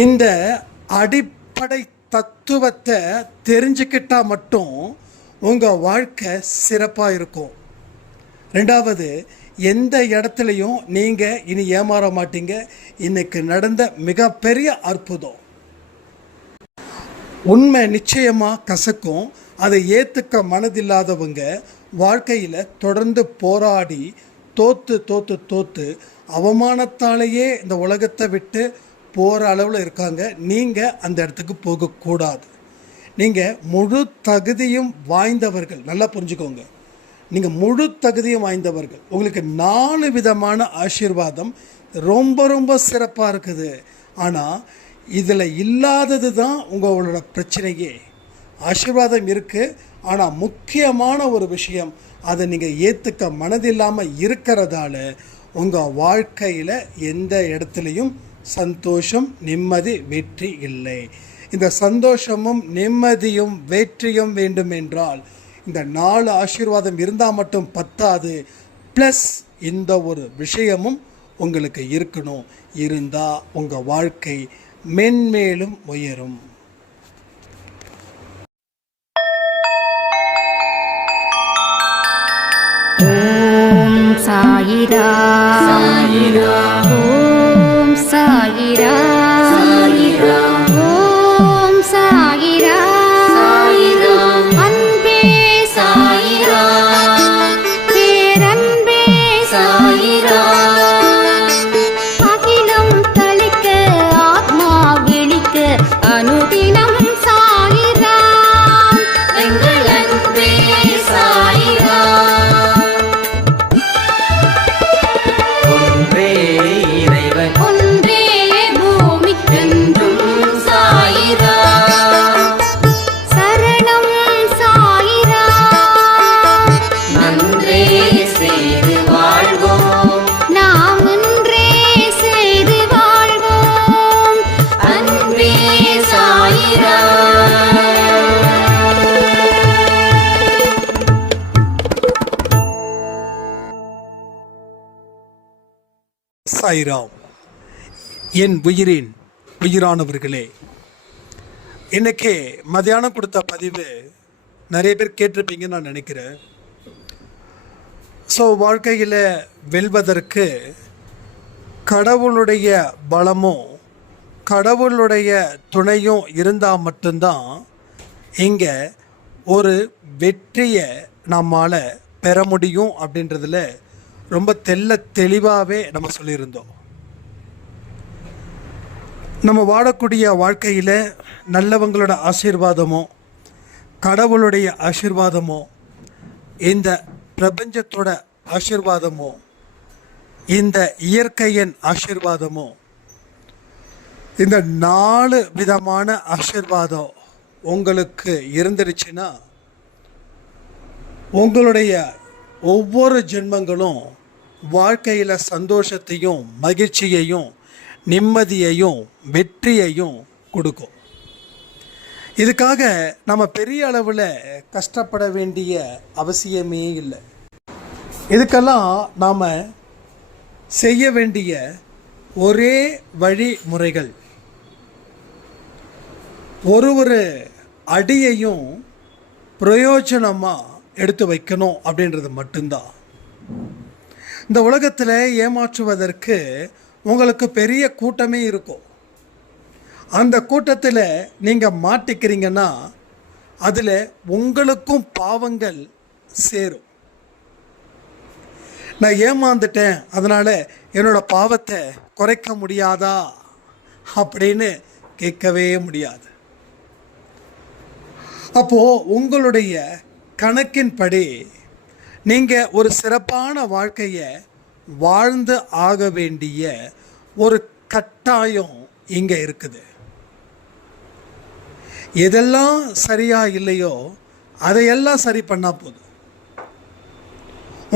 இந்த அடிப்படை தத்துவத்தை தெரிஞ்சுக்கிட்டா மட்டும் உங்கள் வாழ்க்கை சிறப்பாக இருக்கும். ரெண்டாவது, எந்த இடத்துலையும் நீங்கள் இனி ஏமாற மாட்டீங்க. இன்னைக்கு நடந்த மிகப்பெரிய அற்புதம். உண்மை நிச்சயமாக கசக்கும். அதை ஏற்றுக்க மனதில்லாதவங்க வாழ்க்கையில் தொடர்ந்து போராடி தோற்று தோற்று தோற்று அவமானத்தாலேயே இந்த உலகத்தை விட்டு போகிற அளவில் இருக்காங்க. நீங்கள் அந்த இடத்துக்கு போகக்கூடாது. நீங்கள் முழு தகுதியும் வாய்ந்தவர்கள். நல்லா புரிஞ்சுக்கோங்க, நீங்கள் முழு தகுதியும் வாய்ந்தவர்கள். உங்களுக்கு 4 விதமான ஆசீர்வாதம் ரொம்ப ரொம்ப சிறப்பாக இருக்குது. ஆனால் இதில் இல்லாதது தான் உங்களோட பிரச்சனையே. ஆசீர்வாதம் இருக்குது, ஆனால் முக்கியமான ஒரு விஷயம், அதை நீங்கள் ஏற்றுக்க மனதில்லாமல் இருக்கிறதால உங்கள் வாழ்க்கையில் எந்த இடத்துலையும் சந்தோஷம், நிம்மதி, வெற்றி இல்லை. இந்த சந்தோஷமும் நிம்மதியும் வெற்றியும் வேண்டும் என்றால் இந்த 4 ஆசீர்வாதம் இருந்தால் மட்டும் பத்தாது. ப்ளஸ் இந்த ஒரு விஷயமும் உங்களுக்கு இருக்கணும். இருந்தால் உங்கள் வாழ்க்கை மென்மேலும் உயரும். ஓம் சாயிரா சாயிரா, ஓம் சாயிரா சாயிரா, ஓம் சாயிரா சாயிரா, அன்பே சாயிரா, பேரன்பே சாயிரா, அகிலம் தளிக்க ஆத்மா விழிக்க அனுதினம் சாயிரா, எங்கள் அன்பே சாயிரா. ஒன்றே பூமிக்கென்றும் சாயிரா, சரணம் சாயிரா, நன்றே செய்து வாழ்வோம், நாம் ஒன்றே செய்து வாழ்வோம், அன்பே சாயிரா. சாய்ராம். என் உயிரின் உயிரானவர்களே, இன்றைக்கி மதியானம் கொடுத்த பதிவு நிறைய பேர் கேட்டிருப்பீங்கன்னு நான் நினைக்கிறேன். ஸோ வாழ்க்கையில் வெல்வதற்கு கடவுளுடைய பலமும் கடவுளுடைய துணையும் இருந்தால் மட்டும்தான் இங்கே ஒரு வெற்றியை நம்மால் பெற முடியும் அப்படின்றதில் ரொம்ப தெளிவாகவே நம்ம சொல்லியிருந்தோம். நம்ம வாழக்கூடிய வாழ்க்கையில் நல்லவங்களோட ஆசீர்வாதமோ கடவுளுடைய ஆசீர்வாதமோ இந்த பிரபஞ்சத்தோட ஆசீர்வாதமோ இந்த இயற்கையின் ஆசீர்வாதமோ இந்த 4 விதமான ஆசீர்வாதம் உங்களுக்கு இருந்துருச்சுன்னா உங்களுடைய ஒவ்வொரு ஜென்மங்களும் வாழ்க்கையில் சந்தோஷத்தையும் மகிழ்ச்சியையும் நிம்மதியையும் வெற்றியையும் கொடுக்கும். இதுக்காக நம்ம பெரிய அளவில் கஷ்டப்பட வேண்டிய அவசியமே இல்லை. இதுக்கெல்லாம் நாம் செய்ய வேண்டிய ஒரே வழிமுறைகள், ஒரு அடியையும் பிரயோஜனமாக எடுத்து வைக்கணும் அப்படின்றது மட்டும்தான். இந்த உலகத்தில் ஏமாற்றுவதற்கு உங்களுக்கு பெரிய கூட்டமே இருக்கும். அந்த கூட்டத்தில் நீங்கள் மாட்டிக்கிறீங்கன்னா அதில் உங்களுக்கும் பாவங்கள் சேரும். நான் ஏமாந்துட்டேன், அதனால் என்னோடய பாவத்தை குறைக்க முடியாதா அப்படின்னு கேட்கவே முடியாது. அப்போது உங்களுடைய கணக்கின்படி நீங்கள் ஒரு சிறப்பான வாழ்க்கையை வாழ்ந்து ஆக வேண்டிய ஒரு கட்டாயம் இங்கே இருக்குது. எதெல்லாம் சரியாக இல்லையோ அதையெல்லாம் சரி பண்ணால் போதும்.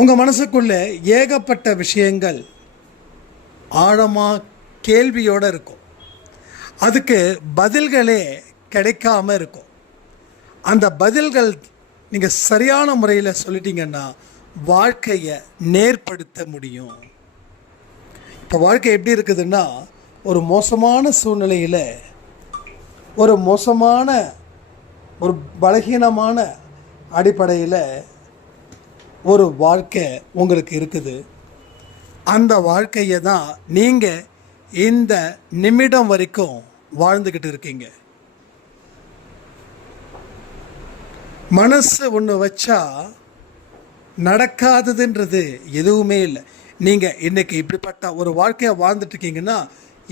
உங்கள் மனசுக்குள்ளே ஏகப்பட்ட விஷயங்கள் ஆழமாக கேள்வியோடு இருக்கும். அதுக்கு பதில்களே கிடைக்காம இருக்கும். அந்த பதில்கள் நீங்கள் சரியான முறையில் சொல்லிட்டீங்கன்னா வாழ்க்கையை நேர்படுத்த முடியும். இப்போ வாழ்க்கை எப்படி இருக்குதுன்னா, ஒரு மோசமான சூழ்நிலையில், ஒரு மோசமான ஒரு பலகீனமான அடிப்படையில் ஒரு வாழ்க்கை உங்களுக்கு இருக்குது. அந்த வாழ்க்கையை தான் நீங்கள் இந்த நிமிடம் வரைக்கும் வாழ்ந்துக்கிட்டு இருக்கீங்க. மனசு ஒன்று வச்சா நடக்காததுன்றது எதுவுமே இல்லை. நீங்கள் இன்றைக்கி இப்படிப்பட்ட ஒரு வாழ்க்கையை வாழ்ந்துட்டுருக்கீங்கன்னா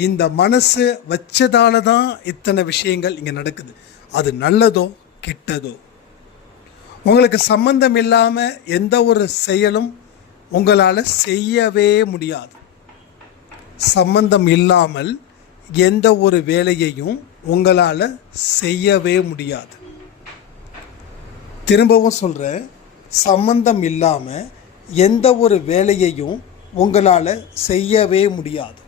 இந்த மனசு வச்சதால தான் இத்தனை விஷயங்கள் இங்கே நடக்குது. அது நல்லதோ கெட்டதோ, உங்களுக்கு சம்பந்தம் இல்லாமல் எந்த ஒரு செயலும் உங்களால் செய்யவே முடியாது. சம்பந்தம் இல்லாமல் எந்த ஒரு வேலையையும் உங்களால் செய்யவே முடியாது. திரும்பவும் சொல்கிறேன், சம்பந்தம் இல்லாமல் எந்த ஒரு வேலையையும் உங்களால் செய்யவே முடியாது.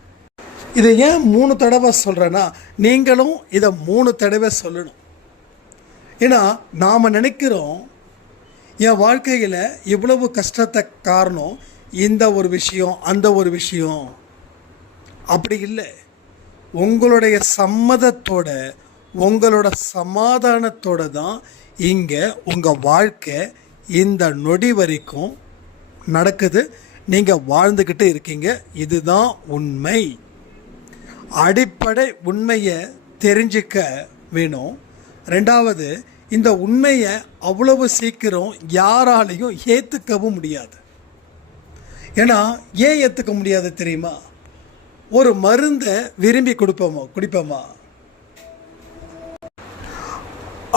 இதை ஏன் 3 தடவை சொல்கிறேன்னா, நீங்களும் இதை 3 தடவை சொல்லணும். ஏன்னா நாம் நினைக்கிறோம் என் வாழ்க்கையில் இவ்வளவு கஷ்டத்தை காரணம் இந்த ஒரு விஷயம் அந்த ஒரு விஷயம். அப்படி இல்லை. உங்களுடைய சம்மதத்தோட உங்களோட சமாதானத்தோட தான் இங்கே உங்கள் வாழ்க்கை இந்த நொடி வரைக்கும் நடக்குது. நீங்கள் வாழ்ந்துக்கிட்டு இருக்கீங்க. இதுதான் உண்மை. அடிப்படை உண்மையை தெரிஞ்சிக்க வேணும். 2வது, இந்த உண்மையை அவ்வளவு சீக்கிரம் யாராலையும் ஏற்றுக்கவும் முடியாது. ஏன்னா ஏன் ஏற்றுக்க முடியாது தெரியுமா? ஒரு மருந்தை விரும்பி குடிப்போமா?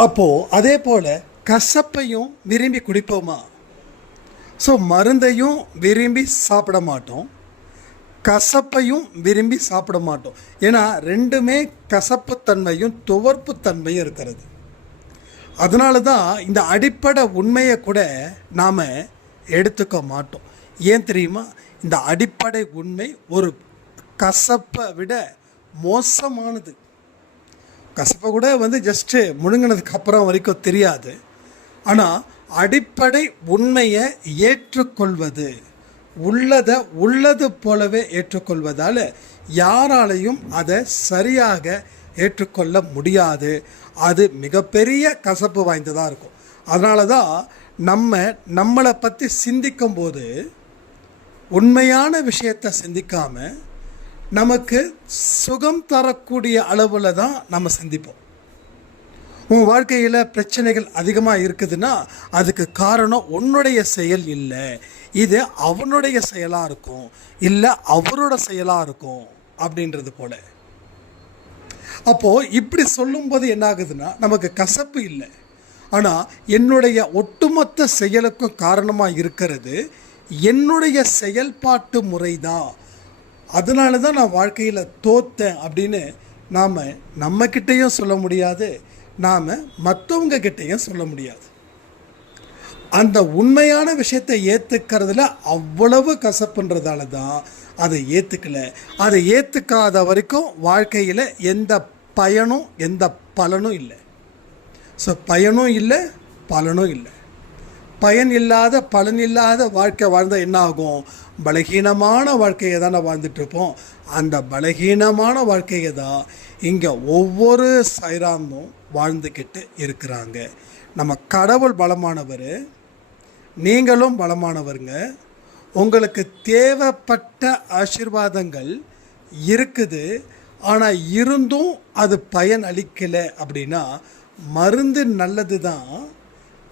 அப்போது அதே போல் கசப்பையும் விரும்பி குடிப்போமா? ஸோ மருந்தையும் விரும்பி சாப்பிட மாட்டோம், கசப்பையும் விரும்பி சாப்பிட மாட்டோம். ஏன்னா ரெண்டுமே கசப்புத்தன்மையும் துவர்ப்புத்தன்மையும் இருக்கிறது. அதனால தான் இந்த அடிப்படை உண்மையை கூட நாம் எடுத்துக்க மாட்டோம். ஏன் தெரியுமா? இந்த அடிப்படை உண்மை ஒரு கசப்பை விட மோசமானது. கசப்பை கூட ஜஸ்ட்டு முழுங்கினதுக்கு அப்புறம் வரைக்கும் தெரியாது. ஆனால் அடிப்படை உண்மையை ஏற்றுக்கொள்வது, உள்ளது போலவே ஏற்றுக்கொள்வதால் யாராலையும் அதை சரியாக ஏற்றுக்கொள்ள முடியாது. அது மிகப்பெரிய கசப்பு வாய்ந்ததாக இருக்கும். அதனால தான் நம்மளை பற்றி சிந்திக்கும்போது உண்மையான விஷயத்தை சிந்திக்காமல் நமக்கு சுகம் தரக்கூடிய அளவில் தான் நம்ம சிந்திப்போம். உன் வாழ்க்கையில் பிரச்சனைகள் அதிகமாக இருக்குதுன்னா அதுக்கு காரணம் உன்னுடைய செயல் இல்லை, இது அவனுடைய செயலாக இருக்கும், இல்லை அவரோட செயலாக இருக்கும் அப்படின்றது போல. அப்போது இப்படி சொல்லும்போது என்ன ஆகுதுன்னா நமக்கு கசப்பு இல்லை. ஆனால் என்னுடைய ஒட்டுமொத்த செயலுக்கும் காரணமாக இருக்கிறது என்னுடைய செயல்பாட்டு முறை தான். அதனால தான் நான் வாழ்க்கையில் தோத்தேன் அப்படின்னு நாம் நம்மக்கிட்டேயும் சொல்ல முடியாது, நாம் மற்றவங்க கிட்டேயும் சொல்ல முடியாது. அந்த உண்மையான விஷயத்தை ஏற்றுக்கிறதுல அவ்வளவு கசப்புன்றதால தான் அதை ஏற்றுக்கலை. அதை ஏற்றுக்காத வரைக்கும் வாழ்க்கையில் எந்த பயனும் எந்த பலனும் இல்லை. ஸோ பயனும் இல்லை பலனும் இல்லை. பயன் இல்லாத பலன் இல்லாத வாழ்க்கை வாழ்ந்தால் என்ன ஆகும்? பலகீனமான வாழ்க்கையை தான் வாழ்ந்துட்டுருப்போம். அந்த பலகீனமான வாழ்க்கையை தான் இங்கே ஒவ்வொரு சைராமும் வாழ்ந்துக்கிட்டு இருக்கிறாங்க. நம்ம கடவுள் பலமானவர், நீங்களும் பலமானவருங்க. உங்களுக்கு தேவைப்பட்ட ஆசீர்வாதங்கள் இருக்குது. ஆனால் இருந்தும் அது பயன் அளிக்கலை அப்படின்னா மருந்து நல்லது தான்,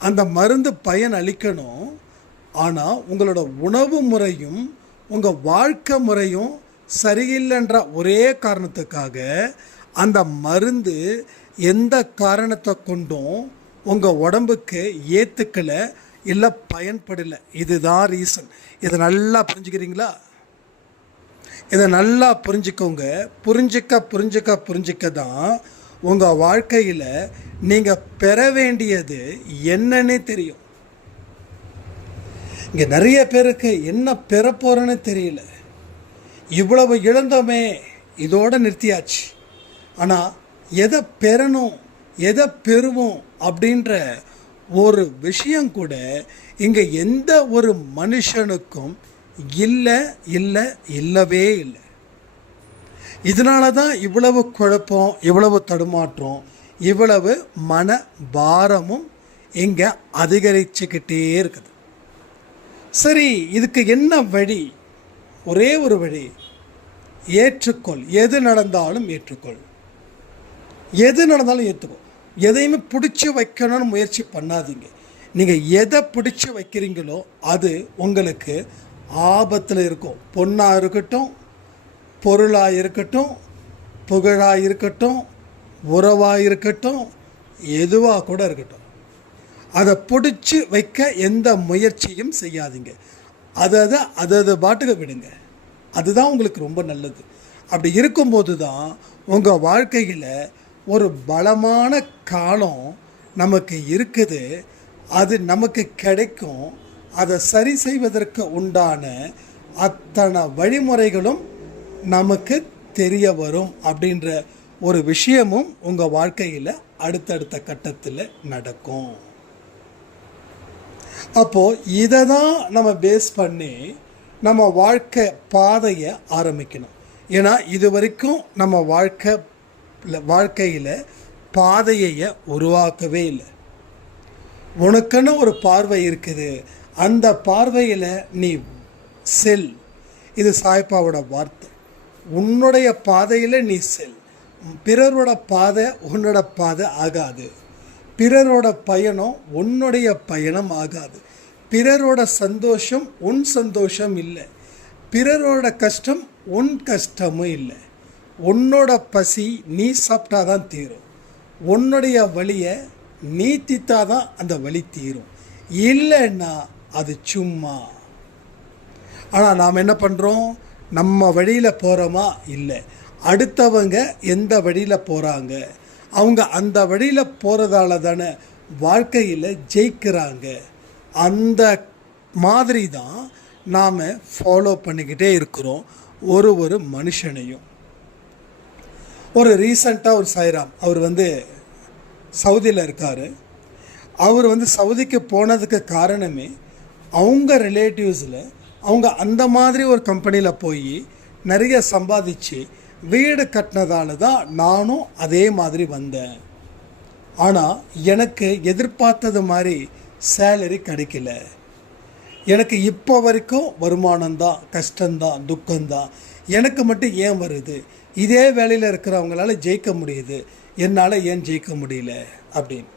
அந்த மருந்து பயன் அளிக்கணும். ஆனால் உங்களோட உணவு முறையும் உங்கள் வாழ்க்கை முறையும் சரியில்லைன்ற ஒரே காரணத்துக்காக அந்த மருந்து எந்த காரணத்தை கொண்டும் உங்கள் உடம்புக்கு ஏற்றுக்கலை, இல்லை பயன்படலை. இதுதான் ரீசன். இதை நல்லா புரிஞ்சுக்கிறீங்களா? இதை நல்லா புரிஞ்சுக்கோங்க. புரிஞ்சிக்க தான் உங்கள் வாழ்க்கையில் நீங்கள் பெற வேண்டியது என்னன்னே தெரியும். இங்கே நிறைய பேருக்கு என்ன பெற போகிறேன்னு தெரியல. இவ்வளவு இழந்தோமே, இதோடு நிறுத்தியாச்சு. ஆனால் எதை பெறணும், எதை பெறுவோம் அப்படின்ற ஒரு விஷயம் கூட இங்கே எந்த ஒரு மனுஷனுக்கும் இல்லவே இல்லை. இதனால தான் இவ்வளவு குழப்பம், இவ்வளவு தடுமாற்றம், இவ்வளவு மன பாரமும் இங்கே அதிகரிச்சுக்கிட்டே இருக்குது. சரி, இதுக்கு என்ன வழி? ஒரே ஒரு வழி, ஏற்றுக்கொள். எது நடந்தாலும் ஏற்றுக்கொள். எது நடந்தாலும் ஏற்றுக்கோ. எதையுமே பிடிச்சி வைக்கணும்னு முயற்சி பண்ணாதீங்க. நீங்கள் எதை பிடிச்சி வைக்கிறீங்களோ அது உங்களுக்கு ஆபத்தில் இருக்கும். பொண்ணாக இருக்கட்டும், பொருளாக இருக்கட்டும், புகழாக இருக்கட்டும், உறவாக இருக்கட்டும், எதுவாக கூட இருக்கட்டும், அதை பிடிச்சி வைக்க எந்த முயற்சியும் செய்யாதீங்க. அதை பாட்டுக்கு விடுங்க. அதுதான் உங்களுக்கு ரொம்ப நல்லது. அப்படி இருக்கும்போது தான் உங்கள் வாழ்க்கையில் ஒரு பலமான காலம் நமக்கு இருக்குது. அது நமக்கு கிடைக்கும். அதை சரி செய்வதற்கு உண்டான அத்தனை வழிமுறைகளும் நமக்கு தெரிய வரும் அப்படின்ற ஒரு விஷயமும் உங்கள் வாழ்க்கையில் அடுத்தடுத்த கட்டத்தில் நடக்கும். அப்போது இதை தான் நம்ம பேஸ் பண்ணி நம்ம வாழ்க்கை பாதையை ஆரம்பிக்கணும். ஏன்னா இது வரைக்கும் நம்ம வாழ்க்கையில் பாதையை உருவாக்கவே இல்லை. உனக்குன்னு ஒரு பார்வை இருக்குது, அந்த பார்வையில் நீ செல். இது சாய்பாவோட வார்த்தை. உன்னுடைய பாதையில் நீ செல். பிறரோட பாதை உன்னோட பாதை ஆகாது. பிறரோட பயணம் உன்னுடைய பயணம் ஆகாது. பிறரோட சந்தோஷம் உன் சந்தோஷம் இல்லை. பிறரோட கஷ்டம் உன் கஷ்டமும் இல்லை. உன்னோட பசி நீ சாப்பிட்டாதான் தீரும். உன்னுடைய வலியை நீ தீத்தாதான் அந்த வலி தீரும். இல்லைன்னா அது சும்மா. ஆனால் நாம் என்ன பண்ணுறோம்? நம்ம வழியில் போகிறோமா? இல்லை. அடுத்தவங்க எந்த வழியில் போகிறாங்க, அவங்க அந்த வழியில் போகிறதால தானே வாழ்க்கையில் ஜெயிக்கிறாங்க. அந்த மாதிரி தான் நாம் ஃபாலோ பண்ணிக்கிட்டே இருக்கிறோம் ஒரு மனுஷனையும். ஒரு ரீசண்டாக ஒரு சாய்ராம், அவர் சவுதியில் இருக்கார். அவர் சவுதிக்கு போனதுக்கு காரணமே அவங்க ரிலேட்டிவ்ஸில் அவங்க அந்த மாதிரி ஒரு கம்பெனியில் போய் நிறைய சம்பாதிச்சு வீடு கட்டினதால தான் நானும் அதே மாதிரி வந்தேன். ஆனால் எனக்கு எதிர்பார்த்தது மாதிரி சேலரி கிடைக்கல. எனக்கு இப்போ வரைக்கும் வருமானம்தான், கஷ்டம்தான், துக்கம்தான். எனக்கு மட்டும் ஏன் வருது? இதே வேலையில் இருக்கிறவங்களால ஜெயிக்க முடியுது, என்னால் ஏன் ஜெயிக்க முடியல அப்படின்னு.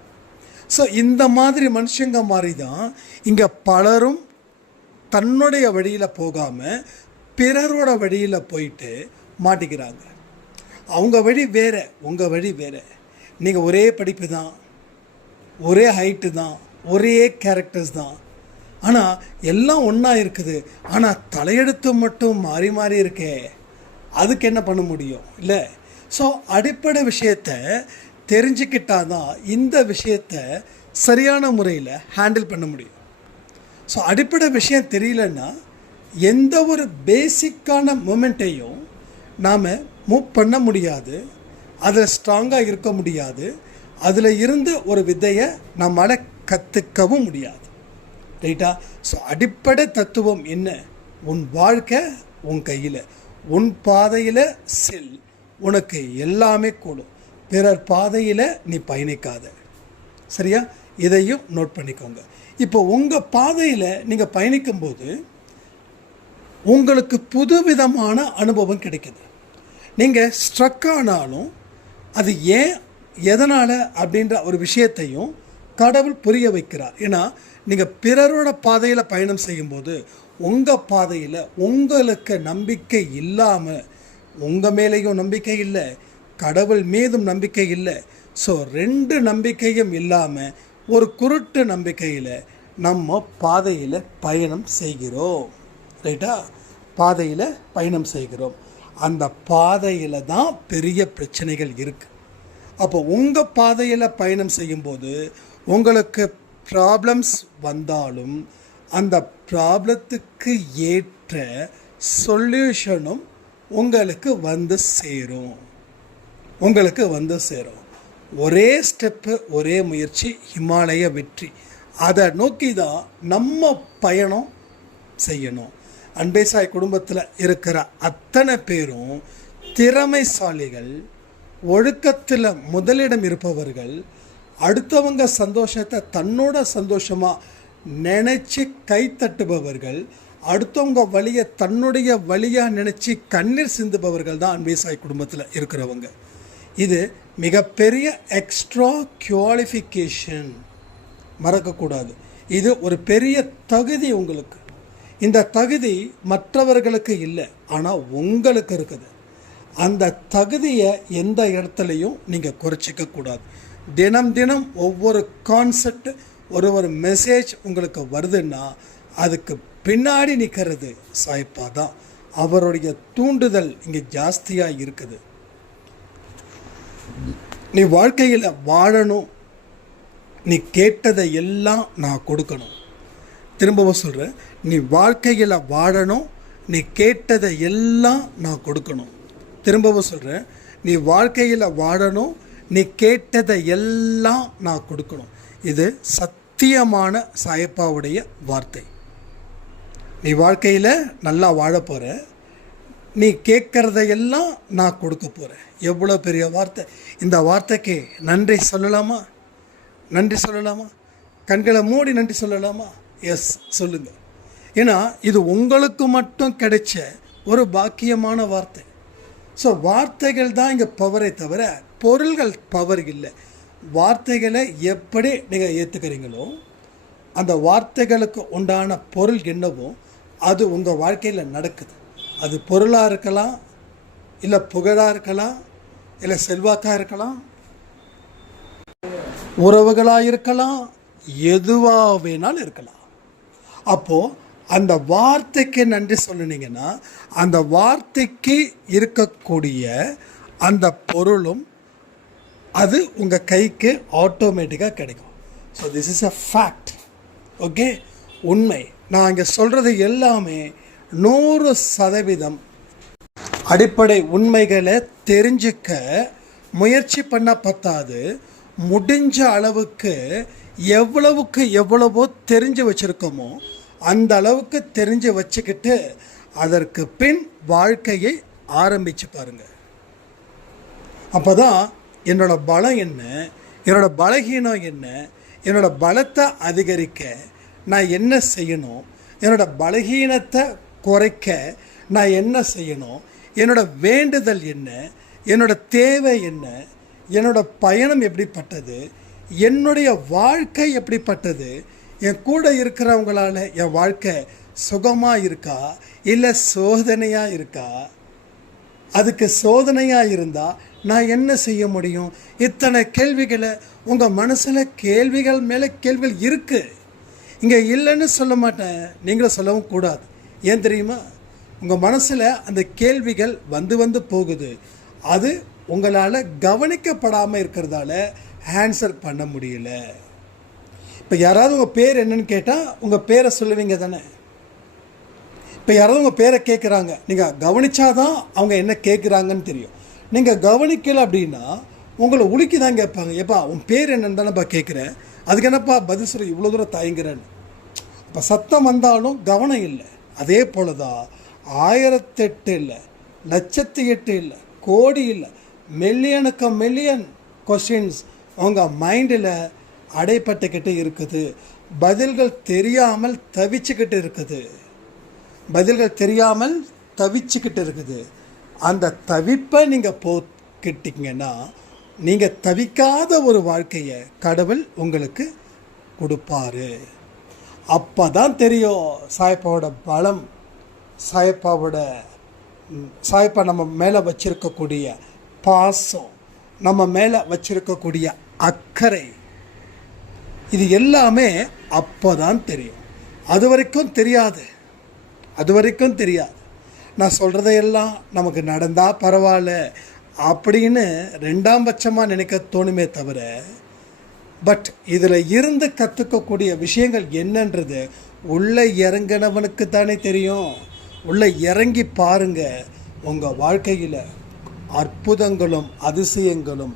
ஸோ இந்த மாதிரி மனுஷங்க மாதிரி தான் இங்கே பலரும் தன்னுடைய வழியில் போகாமல் பிறரோட வழியில் போயிட்டு மாட்டிக்கிறாங்க. அவங்க வழி வேறு, உங்கள் வழி வேறு. நீங்கள் ஒரே படிப்பு தான், ஒரே ஹைட்டு தான், ஒரே கேரக்டர்ஸ் தான், ஆனால் எல்லாம் ஒன்றா இருக்குது. ஆனால் தலையெழுத்து மட்டும் மாறி மாறி இருக்கே, அதுக்கு என்ன பண்ண முடியும்? இல்லை. ஸோ அடிப்படை விஷயத்தை தெரிஞ்சுக்கிட்டால் தான் இந்த விஷயத்தை சரியான முறையில் ஹேண்டில் பண்ண முடியும். ஸோ அடிப்படை விஷயம் தெரியலன்னா எந்த ஒரு பேசிக்கான மூமெண்ட்டையும் நாம் மூவ் பண்ண முடியாது, அதில் ஸ்ட்ராங்காக இருக்க முடியாது, அதில் இருந்து ஒரு வித்தையை நம்மளால் கற்றுக்கவும் முடியாது. ரைட்டா? ஸோ அடிப்படை தத்துவம் என்ன? உன் வாழ்க்கை உன் கையில். உன் பாதையில் செல், உனக்கு எல்லாமே கூடும். பிறர் பாதையில் நீ பயணிக்காத. சரியா? இதையும் நோட் பண்ணிக்கோங்க. இப்போ உங்கள் பாதையில் நீங்கள் பயணிக்கும்போது உங்களுக்கு புதுவிதமான அனுபவம் கிடைக்குது. நீங்கள் ஸ்ட்ரக் ஆனாலும் அது ஏன், எதனால் அப்படின்ற ஒரு விஷயத்தையும் கடவுள் புரிய வைக்கிறார். ஏன்னா நீங்கள் பிறரோட பாதையில் பயணம் செய்யும்போது உங்கள் பாதையில் உங்களுக்கு நம்பிக்கை இல்லாமல், உங்கள் மேலேயும் நம்பிக்கை இல்லை, கடவுள் மீதும் நம்பிக்கை இல்லை. ஸோ ரெண்டு நம்பிக்கையும் இல்லாமல் ஒரு குருட்டு நம்பிக்கையில் நம்ம பாதையில் பயணம் செய்கிறோம். ரைட்டா? பாதையில் பயணம் செய்கிறோம். அந்த பாதையில் தான் பெரிய பிரச்சனைகள் இருக்குது. அப்போ உங்கள் பாதையில் பயணம் செய்யும்போது உங்களுக்கு ப்ராப்ளம்ஸ் வந்தாலும் அந்த ப்ராப்ளத்துக்கு ஏற்ற சொல்யூஷனும் உங்களுக்கு சேரும். ஒரே ஸ்டெப்பு, ஒரே முயற்சி, ஹிமாலய வெற்றி. அதை நோக்கி தான் நம்ம பயணம் செய்யணும். அன்பே சாய் குடும்பத்தில் இருக்கிற அத்தனை பேரும் திறமைசாலிகள், ஒழுக்கத்தில் முதலிடம் இருப்பவர்கள், அடுத்தவங்க சந்தோஷத்தை தன்னோட சந்தோஷமாக நினச்சி கைத்தட்டுபவர்கள், அடுத்தவங்க வழியை தன்னுடைய வழியாக நினச்சி கண்ணீர் சிந்துபவர்கள் தான் அன்பே சாய் குடும்பத்தில் இருக்கிறவங்க. இது மிகப்பெரிய எக்ஸ்ட்ரா குவாலிஃபிகேஷன், மறக்கக்கூடாது. இது ஒரு பெரிய தகுதி உங்களுக்கு. இந்த தகுதி மற்றவர்களுக்கு இல்லை, ஆனால் உங்களுக்கு இருக்குது. அந்த தகுதியை எந்த இடத்துலையும் நீங்கள் குறைச்சிக்க கூடாது. தினம் தினம் ஒவ்வொரு கான்செப்ட், ஒரு மெசேஜ் உங்களுக்கு வருதுன்னா அதுக்கு பின்னாடி நிற்கிறது சாய்ப்பா தான். அவருடைய தூண்டுதல் இங்கே ஜாஸ்தியாக இருக்குது. நீ வாழ்க்கையில் வாழணும், நீ கேட்டதை எல்லாம் நான் கொடுக்கணும். திரும்பவும் சொல்கிறேன், நீ வாழ்க்கையில் வாழணும், நீ கேட்டதை எல்லாம் நான் கொடுக்கணும். திரும்பவும் சொல்கிறேன், நீ வாழ்க்கையில் வாழணும், நீ கேட்டதை எல்லாம் நான் கொடுக்கணும். இது சத்தியமான சாயப்பாவுடைய வார்த்தை. நீ வாழ்க்கையில் நல்லா வாழ போகிற, நீ கேட்குறதையெல்லாம் நான் கொடுக்க போகிறேன். எவ்வளோ பெரிய வார்த்தை! இந்த வார்த்தைக்கு நன்றி சொல்லலாமா? நன்றி சொல்லலாமா? கண்களை மூடி நன்றி சொல்லலாமா? எஸ், சொல்லுங்கள். ஏன்னா இது உங்களுக்கு மட்டும் கிடைச்ச ஒரு பாக்கியமான வார்த்தை. ஸோ வார்த்தைகள் தான் இங்கே பவரை தவிர பொருள்கள் பவர் இல்லை. வார்த்தைகளை எப்படி நீங்கள் ஏற்றுக்கிறீங்களோ, அந்த வார்த்தைகளுக்கு உண்டான பொருள் என்னவோ அது உங்கள் வாழ்க்கையில் நடக்குது. அது பொருளாக இருக்கலாம், இல்லை புகழாக இருக்கலாம், இல்லை செல்வாக்காக இருக்கலாம், உறவுகளாக இருக்கலாம், எதுவாக வேணாலும் இருக்கலாம். அப்போது அந்த வார்த்தைக்கு நன்றி சொல்லினீங்கன்னா அந்த வார்த்தைக்கு இருக்கக்கூடிய அந்த பொருளும் அது உங்கள் கைக்கு ஆட்டோமேட்டிக்காக கிடைக்கும். So this is a fact. Okay, உண்மை. நான் இங்கே சொல்கிறது எல்லாமே 100% அடிப்படை உண்மைகளை தெரிஞ்சுக்க முயற்சி பண்ண பத்தாது. முடிஞ்ச அளவுக்கு எவ்வளவோ தெரிஞ்சு வச்சுருக்கோமோ அந்த அளவுக்கு தெரிஞ்சு வச்சுக்கிட்டு அதற்கு பின் வாழ்க்கையை ஆரம்பித்து பாருங்கள். அப்போ தான் என்னோடய பலம் என்ன, என்னோடய பலகீனம் என்ன, என்னோடய பலத்தை அதிகரிக்க நான் என்ன செய்யணும், என்னோடய பலகீனத்தை குறைக்க நான் என்ன செய்யணும், என்னோடய வேண்டுதல் என்ன, என்னோடய தேவை என்ன, என்னோடய பயணம் எப்படிப்பட்டது, என்னுடைய வாழ்க்கை எப்படிப்பட்டது, என் கூட இருக்கிறவங்களால என் வாழ்க்கை சுகமாக இருக்கா இல்லை சோதனையாக இருக்கா, அதுக்கு சோதனையாக இருந்தால் நான் என்ன செய்ய முடியும். இத்தனை கேள்விகளை உங்கள் மனசில் கேள்விகள் மேலே கேள்விகள் இருக்குது. இங்கே இல்லைன்னு சொல்ல மாட்டேன், நீங்களும் சொல்லவும் கூடாது. ஏன் தெரியுமா? உங்கள் மனசில் அந்த கேள்விகள் வந்து போகுது. அது உங்களால் கவனிக்கப்படாமல் இருக்கிறதால ஆன்சர் பண்ண முடியல. இப்போ யாராவது உங்கள் பேர் என்னன்னு கேட்டால் உங்கள் பேரை சொல்லுவீங்க தானே. இப்போ யாராவது உங்கள் பேரை கேட்குறாங்க, நீங்கள் கவனித்தாதான் அவங்க என்ன கேட்குறாங்கன்னு தெரியும். நீங்கள் கவனிக்கலை அப்படின்னா உங்களை உலுக்கி தான் கேட்பாங்க. எப்பா உன் பேர் என்னன்னு தானேப்பா கேட்குறேன், அதுக்கு என்னப்பா பதில் சொல்ல இவ்வளோ தூரம் தயங்குறேன்னு. இப்போ சத்தம் வந்தாலும் கவனம் இல்லை. அதே போல தான் 1008 இல்லை, 1,08 இல்லை, கோடி இல்லை, மில்லியனுக்கு மில்லியன் கொஸ்டின்ஸ் உங்கள் மைண்டில் அடைப்பட்டுக்கிட்டு இருக்குது. பதில்கள் தெரியாமல் தவிச்சுக்கிட்டு இருக்குது. பதில்கள் தெரியாமல் தவிச்சுக்கிட்டு இருக்குது. அந்த தவிப்பை நீங்கள் போக்கிட்டீங்கன்னா நீங்கள் தவிக்காத ஒரு வாழ்க்கையை கடவுள் உங்களுக்கு கொடுப்பாரு. அப்போ தான் தெரியும் சாயப்பாவோட பலம், சாயப்பா நம்ம மேலே வச்சிருக்கக்கூடிய பாசம், நம்ம மேலே வச்சிருக்கக்கூடிய அக்கறை, இது எல்லாமே அப்போ தான் தெரியும். அது வரைக்கும் தெரியாது. நான் சொல்கிறதையெல்லாம் நமக்கு நடந்தால் பரவாயில்ல அப்படின்னு 2ஆம் பட்சமாக நினைக்க தோணுமே தவிர, பட் இதில் இருந்து கற்றுக்கக்கூடிய விஷயங்கள் என்னன்றது உள்ளே இறங்கினவனுக்கு தானே தெரியும். உள்ளே இறங்கி பாருங்கள், உங்கள் வாழ்க்கையில் அற்புதங்களும் அதிசயங்களும்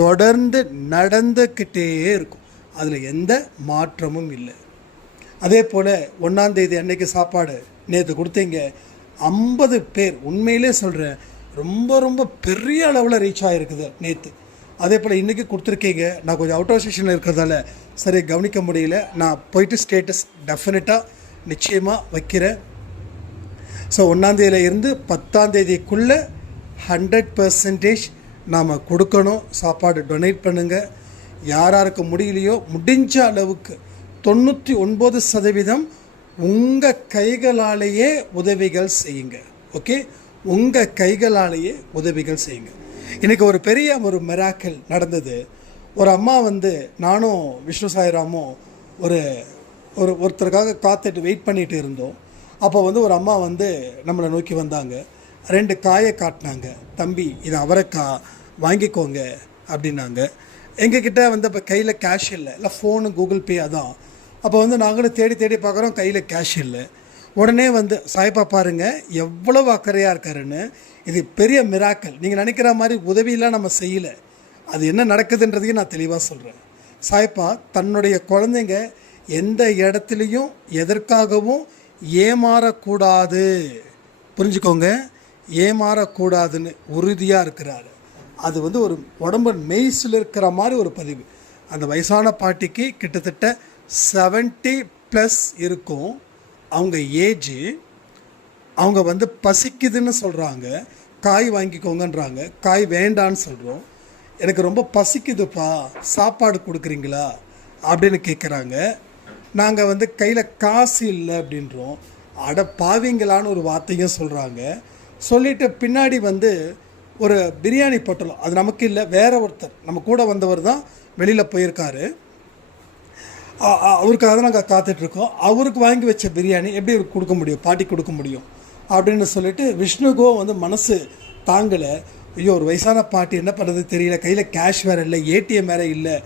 தொடர்ந்து நடந்துக்கிட்டே இருக்கும். அதில் எந்த மாற்றமும் இல்லை. அதே போல் 1ஆம் தேதி அன்னைக்கு சாப்பாடு நேற்று கொடுத்தீங்க, 50 பேர், உண்மையிலே சொல்கிறேன், ரொம்ப ரொம்ப பெரிய அளவில் ரீச் ஆகிருக்குது நேற்று. அதே போல் இன்றைக்கி கொடுத்துருக்கீங்க. நான் கொஞ்சம் அவுட் ஆஃப் ஸ்டேஷனில் இருக்கிறதால சரி கவனிக்க முடியல. நான் போயிட்டு ஸ்டேட்டஸ் டெஃபினட்டாக நிச்சயமாக வைக்கிறேன். ஸோ 1ஆம் இருந்து 10ஆம் 100% நாம் கொடுக்கணும். சாப்பாடு டொனேட் பண்ணுங்கள். யாராருக்கு முடியலையோ முடிஞ்ச அளவுக்கு 99% உங்கள் கைகளாலேயே உதவிகள் செய்யுங்க. ஓகே, உங்கள் கைகளாலேயே உதவிகள் செய்யுங்க. இன்றைக்கி ஒரு பெரிய ஒரு மிராக்கிள் நடந்தது. ஒரு அம்மா நானும் விஷ்ணு சாய்ராமும் ஒருத்தருக்காக காத்துட்டு வெயிட் பண்ணிகிட்டு இருந்தோம். அப்போ ஒரு அம்மா நம்மளை நோக்கி வந்தாங்க. 2 காயை காட்டினாங்க. தம்பி, இது அவரைக்காய், வாங்கிக்கோங்க அப்படின்னாங்க. எங்ககிட்ட இப்போ கையில் கேஷ் இல்லை ஃபோனு கூகுள் பே அதான். அப்போ நாங்களும் தேடி தேடி பார்க்குறோம், கையில் கேஷ் இல்லை. உடனே சாய்பா பாருங்கள் எவ்வளவு அக்கறையாக இருக்காருன்னு. இது பெரிய மிராக்கல். நீங்கள் நினைக்கிற மாதிரி உதவியெல்லாம் நம்ம செய்யலை. அது என்ன நடக்குதுன்றதையும் நான் தெளிவாக சொல்கிறேன். சாய்பா தன்னுடைய குழந்தைங்க எந்த இடத்துலையும் எதற்காகவும் ஏமாறக்கூடாது, புரிஞ்சுக்கோங்க, ஏமாறக்கூடாதுன்னு உறுதியாக இருக்கிறாரு. அது ஒரு உடம்பு மெய்ஸில் இருக்கிற மாதிரி ஒரு பதிவு. அந்த வயசான பாட்டிக்கு கிட்டத்தட்ட 70+ இருக்கும் அவங்க ஏஜ். அவங்க பசிக்குதுன்னு சொல்கிறாங்க, காய் வாங்கிக்கோங்கன்றாங்க. காய் வேண்டான்னு சொல்கிறோம். எனக்கு ரொம்ப பசிக்குதுப்பா, சாப்பாடு கொடுக்குறீங்களா அப்படின்னு கேட்குறாங்க. நாங்கள் கையில் காசு இல்லை அப்படின்றோம். அட பாவிங்களான்னு ஒரு வார்த்தையும் சொல்கிறாங்க. சொல்லிவிட்டு பின்னாடி ஒரு பிரியாணி பொட்டலம், அது நமக்கு இல்லை, வேற ஒருத்தர் நம்ம கூட வந்தவர் தான் வெளியில் போயிருக்காரு. அவருக்காக தான் நாங்கள் காத்துட்ருக்கோம். அவருக்கு வாங்கி வச்ச பிரியாணி எப்படி அவருக்கு கொடுக்க முடியும், பாட்டி கொடுக்க முடியும் அப்படின்னு சொல்லிட்டு விஷ்ணுகோ மனசு தாங்கலை. ஐயோ, ஒரு வயசான பாட்டி என்ன பண்ணுறது தெரியல, கையில் கேஷ் வேறு இல்லை, ஏடிஎம் வேறு இல்லை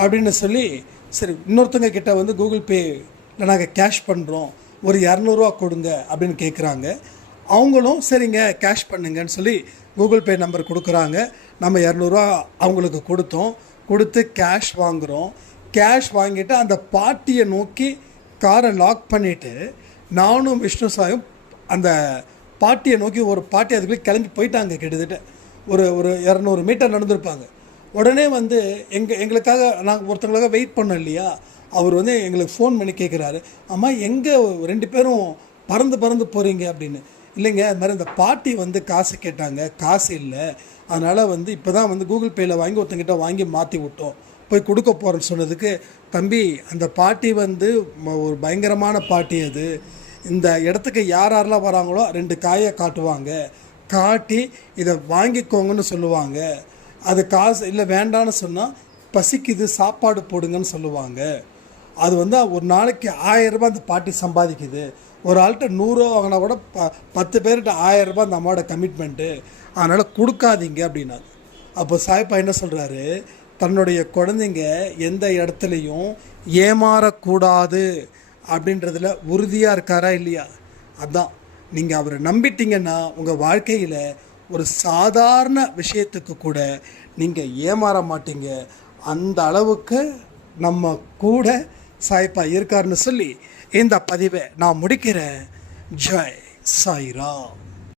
அப்படின்னு சொல்லி சரி இன்னொருத்தங்க கிட்ட கூகுள் பேயில் நாங்கள் கேஷ் பண்ணுறோம், ஒரு 200 ரூபா கொடுங்க அப்படின்னு கேட்குறாங்க. அவங்களும் சரிங்க கேஷ் பண்ணுங்கன்னு சொல்லி கூகுள் பே நம்பர் கொடுக்குறாங்க. நம்ம 200 ரூபா அவங்களுக்கு கொடுத்து கேஷ் வாங்குகிறோம். கேஷ் வாங்கிட்டு அந்த பாட்டியை நோக்கி காரை லாக் பண்ணிவிட்டு நானும் விஷ்ணு சாயும் அந்த பாட்டியை நோக்கி, ஒரு பாட்டி அதுக்குள்ளே கிளம்பி போயிட்டாங்க. கிட்டத்தட்ட ஒரு 200 மீட்டர் நடந்திருப்பாங்க. உடனே எங்களுக்காக நாங்கள் ஒருத்தங்களுக்காக வெயிட் பண்ணோம் இல்லையா, அவர் எங்களுக்கு ஃபோன் பண்ணி கேட்குறாரு, அம்மா எங்கே 2 பேரும் பறந்து போகிறீங்க அப்படின்னு. இல்லைங்க, அது மாதிரி இந்த பாட்டி காசு கேட்டாங்க, காசு இல்லை, அதனால் இப்போ தான் கூகுள் பேயில் வாங்கி ஒருத்தங்கிட்ட வாங்கி மாற்றி விட்டோம், போய் கொடுக்க போகிறேன்னு சொன்னதுக்கு, தம்பி அந்த பாட்டி ஒரு பயங்கரமான பாட்டி. அது இந்த இடத்துக்கு யாரெல்லாம் வராங்களோ 2 காயை காட்டுவாங்க, காட்டி இதை வாங்கிக்கோங்கன்னு சொல்லுவாங்க. அது காசு இல்லை வேண்டான்னு சொன்னால் பசிக்குது சாப்பாடு போடுங்கன்னு சொல்லுவாங்க. அது ஒரு நாளைக்கு 1000 ரூபாய் அந்த பாட்டி சம்பாதிக்குது. ஒரு ஆள்கிட்ட 100 ரூபா வாங்கினா கூட 10 பேர்கிட்ட 1000 ரூபாய் அந்த அம்மாவோட கமிட்மெண்ட்டு, அதனால் கொடுக்காதீங்க அப்படின்னாங்க. அப்போ சாய்ப்பா என்ன சொல்கிறாரு, தன்னுடைய குழந்தைங்க எந்த இடத்துலையும் ஏமாறக்கூடாது அப்படின்றதுல உறுதியாக இருக்காரா இல்லையா? அதான் நீங்கள் அவரை நம்பிட்டீங்கன்னா உங்கள் வாழ்க்கையில் ஒரு சாதாரண விஷயத்துக்கு கூட நீங்கள் ஏமாற மாட்டீங்க. அந்த அளவுக்கு நம்ம கூட சாய்ப்பா இருக்காருன்னு சொல்லி இந்த பதிவை நான் முடிக்கிறேன். ஜெய் சாய்ராம்.